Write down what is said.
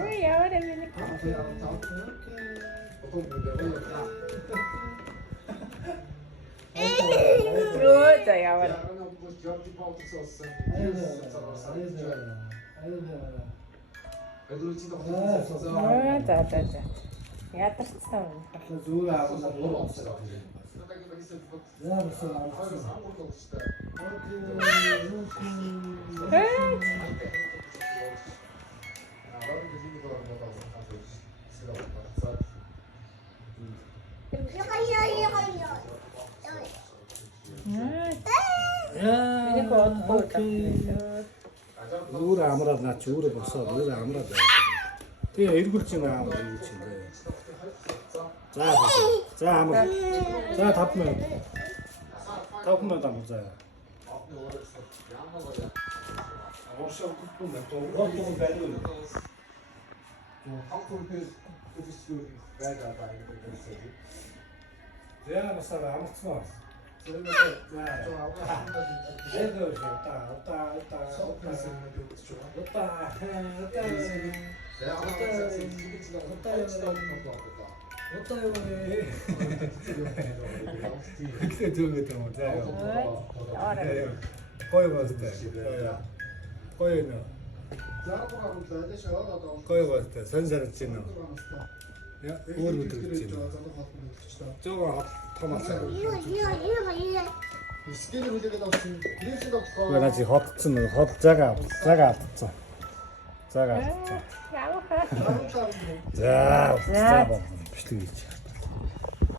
Ой, яваад амин. Ой, за яваад. За. Ядарсан. Зүгээр аавал зүгээр амраад наа чи өөрөө босоо өөрөө амраад байна. Тэгээ эргүүлж юм аа эргүүлж юм дээ. За амар. За 5 минут. 5 минут амар за. Оршоо гүн мэ то ротон байна. Яа масаа амарцгаа. Гоё сон сарж байна. Яа, өөр өдрөж байна. Жоо томас. Скэнер хүлээгээд авсан. Гэрээсээ авсан. Гэнэ чи хотцсон уу? Хот зага алдсан. Зага алдсан. Яваа. За, бичлээ.